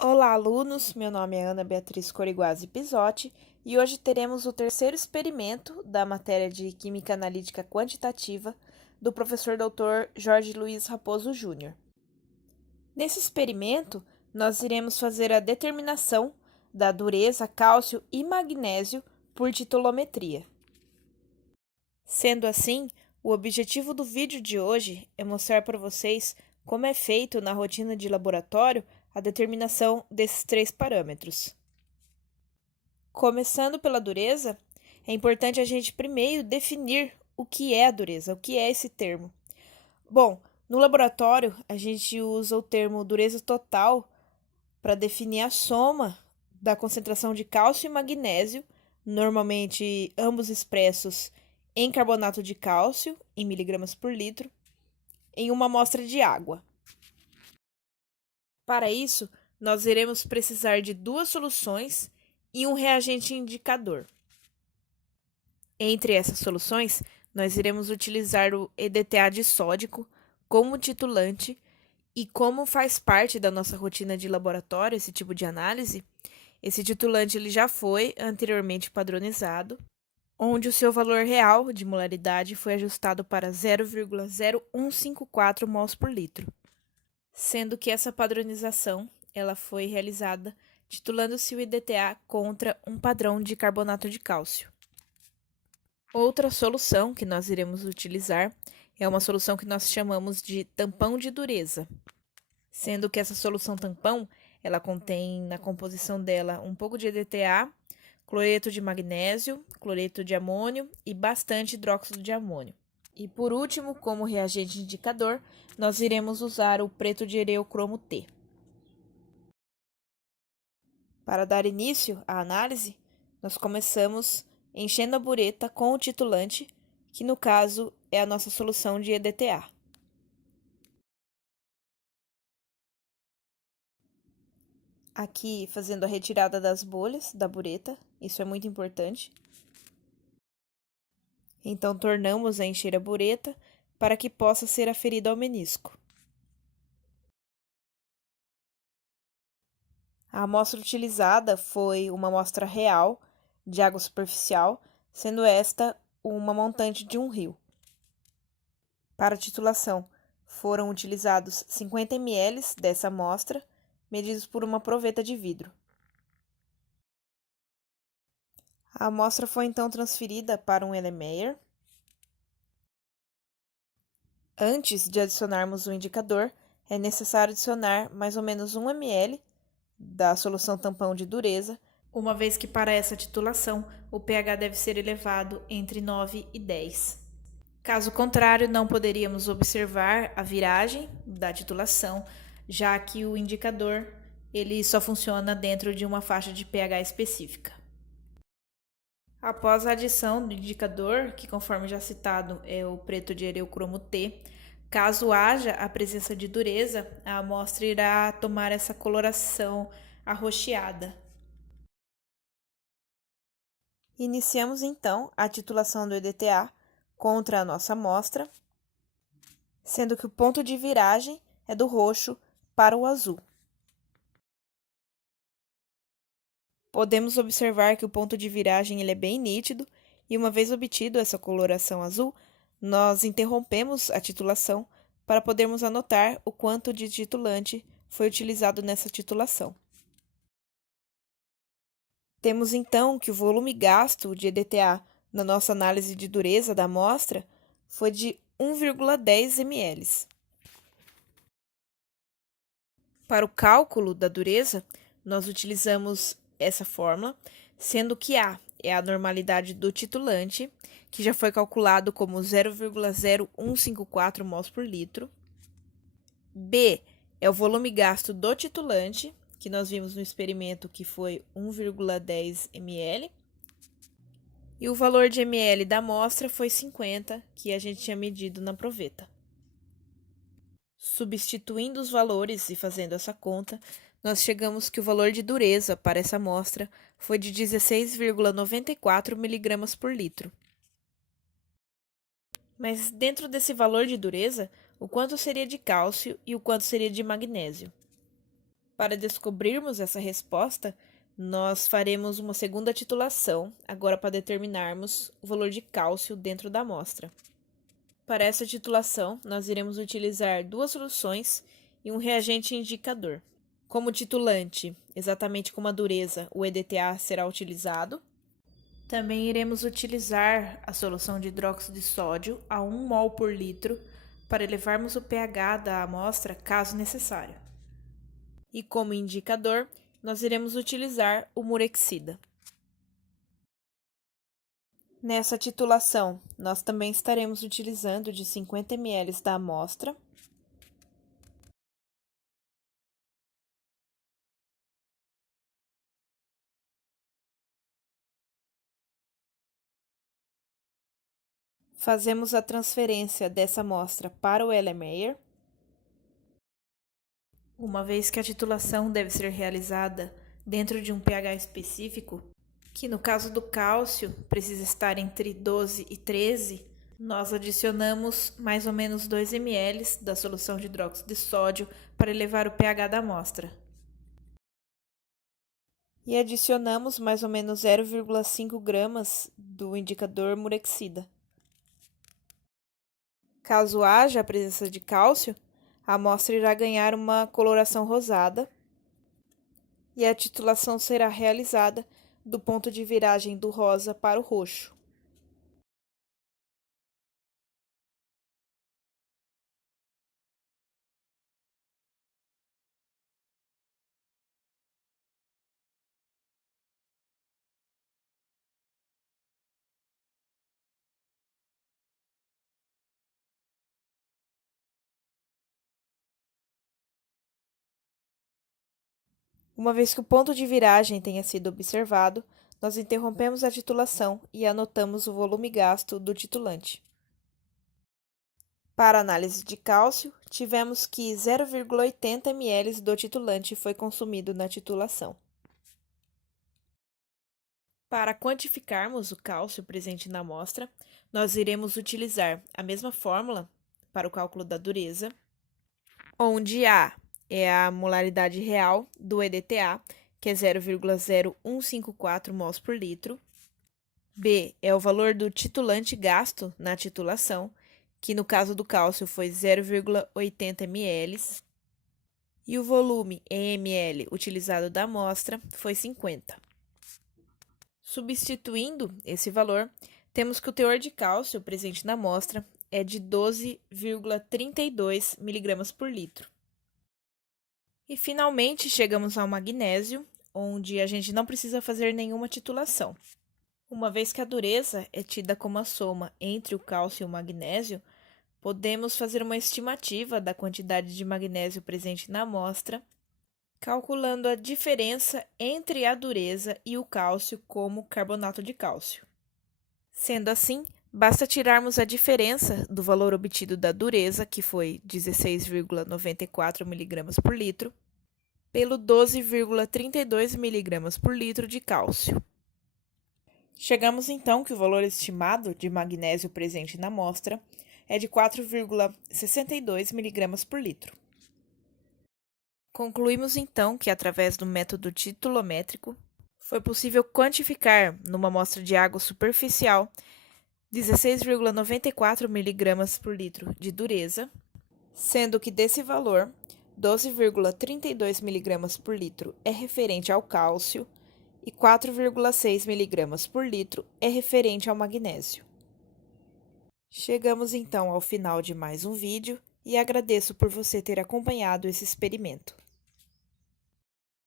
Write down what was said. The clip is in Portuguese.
Olá, alunos! Meu nome é Ana Beatriz Coriguazzi Pisotti e hoje teremos o terceiro experimento da matéria de Química Analítica Quantitativa do professor Dr. Jorge Luiz Raposo Júnior. Nesse experimento, nós iremos fazer a determinação da dureza, cálcio e magnésio por titulometria. Sendo assim, o objetivo do vídeo de hoje é mostrar para vocês como é feito na rotina de laboratório a determinação desses três parâmetros. Começando pela dureza, é importante a gente primeiro definir o que é a dureza, o que é esse termo. Bom, no laboratório a gente usa o termo dureza total para definir a soma da concentração de cálcio e magnésio, normalmente ambos expressos em carbonato de cálcio, em miligramas por litro, em uma amostra de água. Para isso, nós iremos precisar de duas soluções e um reagente indicador. Entre essas soluções, nós iremos utilizar o EDTA disódico como titulante e como faz parte da nossa rotina de laboratório esse tipo de análise, esse titulante ele já foi anteriormente padronizado, onde o seu valor real de molaridade foi ajustado para 0,0154 mols por litro, sendo que essa padronização ela foi realizada titulando-se o EDTA contra um padrão de carbonato de cálcio. Outra solução que nós iremos utilizar é uma solução que nós chamamos de tampão de dureza, sendo que essa solução tampão ela contém na composição dela um pouco de EDTA, cloreto de magnésio, cloreto de amônio e bastante hidróxido de amônio. E por último, como reagente indicador, nós iremos usar o preto de Ereocromo T. Para dar início à análise, nós começamos enchendo a bureta com o titulante, que no caso é a nossa solução de EDTA. Aqui fazendo a retirada das bolhas da bureta, isso é muito importante. Então tornamos a encher a bureta para que possa ser aferida ao menisco. A amostra utilizada foi uma amostra real de água superficial, sendo esta uma montante de um rio. Para a titulação, foram utilizados 50 ml dessa amostra, medidos por uma proveta de vidro. A amostra foi então transferida para um Erlenmeyer. Antes de adicionarmos o indicador, é necessário adicionar mais ou menos 1 ml da solução tampão de dureza, uma vez que para essa titulação o pH deve ser elevado entre 9 e 10. Caso contrário, não poderíamos observar a viragem da titulação, já que o indicador ele só funciona dentro de uma faixa de pH específica. Após a adição do indicador, que conforme já citado é o preto de Ereocromo T, caso haja a presença de dureza, a amostra irá tomar essa coloração arroxeada. Iniciamos então a titulação do EDTA contra a nossa amostra, sendo que o ponto de viragem é do roxo para o azul. Podemos observar que o ponto de viragem ele é bem nítido e uma vez obtido essa coloração azul, nós interrompemos a titulação para podermos anotar o quanto de titulante foi utilizado nessa titulação. Temos então que o volume gasto de EDTA na nossa análise de dureza da amostra foi de 1,10 ml. Para o cálculo da dureza, nós utilizamos essa fórmula, sendo que A é a normalidade do titulante, que já foi calculado como 0,0154 mols por litro. B é o volume gasto do titulante, que nós vimos no experimento que foi 1,10 ml. E o valor de ml da amostra foi 50, que a gente tinha medido na proveta. Substituindo os valores e fazendo essa conta, nós chegamos que o valor de dureza para essa amostra foi de 16,94 miligramas por litro. Mas dentro desse valor de dureza, o quanto seria de cálcio e o quanto seria de magnésio? Para descobrirmos essa resposta, nós faremos uma segunda titulação, agora para determinarmos o valor de cálcio dentro da amostra. Para essa titulação, nós iremos utilizar duas soluções e um reagente indicador. Como titulante, exatamente como a dureza, o EDTA será utilizado. Também iremos utilizar a solução de hidróxido de sódio a 1 mol por litro para elevarmos o pH da amostra caso necessário. E como indicador, nós iremos utilizar o murexida. Nessa titulação, nós também estaremos utilizando de 50 ml da amostra. Fazemos a transferência dessa amostra para o Erlenmeyer. Uma vez que a titulação deve ser realizada dentro de um pH específico, que no caso do cálcio precisa estar entre 12 e 13, nós adicionamos mais ou menos 2 ml da solução de hidróxido de sódio para elevar o pH da amostra. E adicionamos mais ou menos 0,5 gramas do indicador murexida. Caso haja a presença de cálcio, a amostra irá ganhar uma coloração rosada e a titulação será realizada do ponto de viragem do rosa para o roxo. Uma vez que o ponto de viragem tenha sido observado, nós interrompemos a titulação e anotamos o volume gasto do titulante. Para análise de cálcio, tivemos que 0,80 ml do titulante foi consumido na titulação. Para quantificarmos o cálcio presente na amostra, nós iremos utilizar a mesma fórmula para o cálculo da dureza, onde A é a molaridade real do EDTA, que é 0,0154 mols por litro. B é o valor do titulante gasto na titulação, que no caso do cálcio foi 0,80 ml. E o volume em ml utilizado da amostra foi 50. Substituindo esse valor, temos que o teor de cálcio presente na amostra é de 12,32 mg por litro. E finalmente chegamos ao magnésio, onde a gente não precisa fazer nenhuma titulação. Uma vez que a dureza é tida como a soma entre o cálcio e o magnésio, podemos fazer uma estimativa da quantidade de magnésio presente na amostra, calculando a diferença entre a dureza e o cálcio como carbonato de cálcio. Sendo assim, basta tirarmos a diferença do valor obtido da dureza, que foi 16,94 mg por litro, pelo 12,32 mg por litro de cálcio. Chegamos então que o valor estimado de magnésio presente na amostra é de 4,62 mg por litro. Concluímos então que, através do método titulométrico, foi possível quantificar, numa amostra de água superficial, 16,94 mg por litro de dureza, sendo que desse valor, 12,32 mg por litro é referente ao cálcio e 4,6 mg por litro é referente ao magnésio. Chegamos então ao final de mais um vídeo e agradeço por você ter acompanhado esse experimento.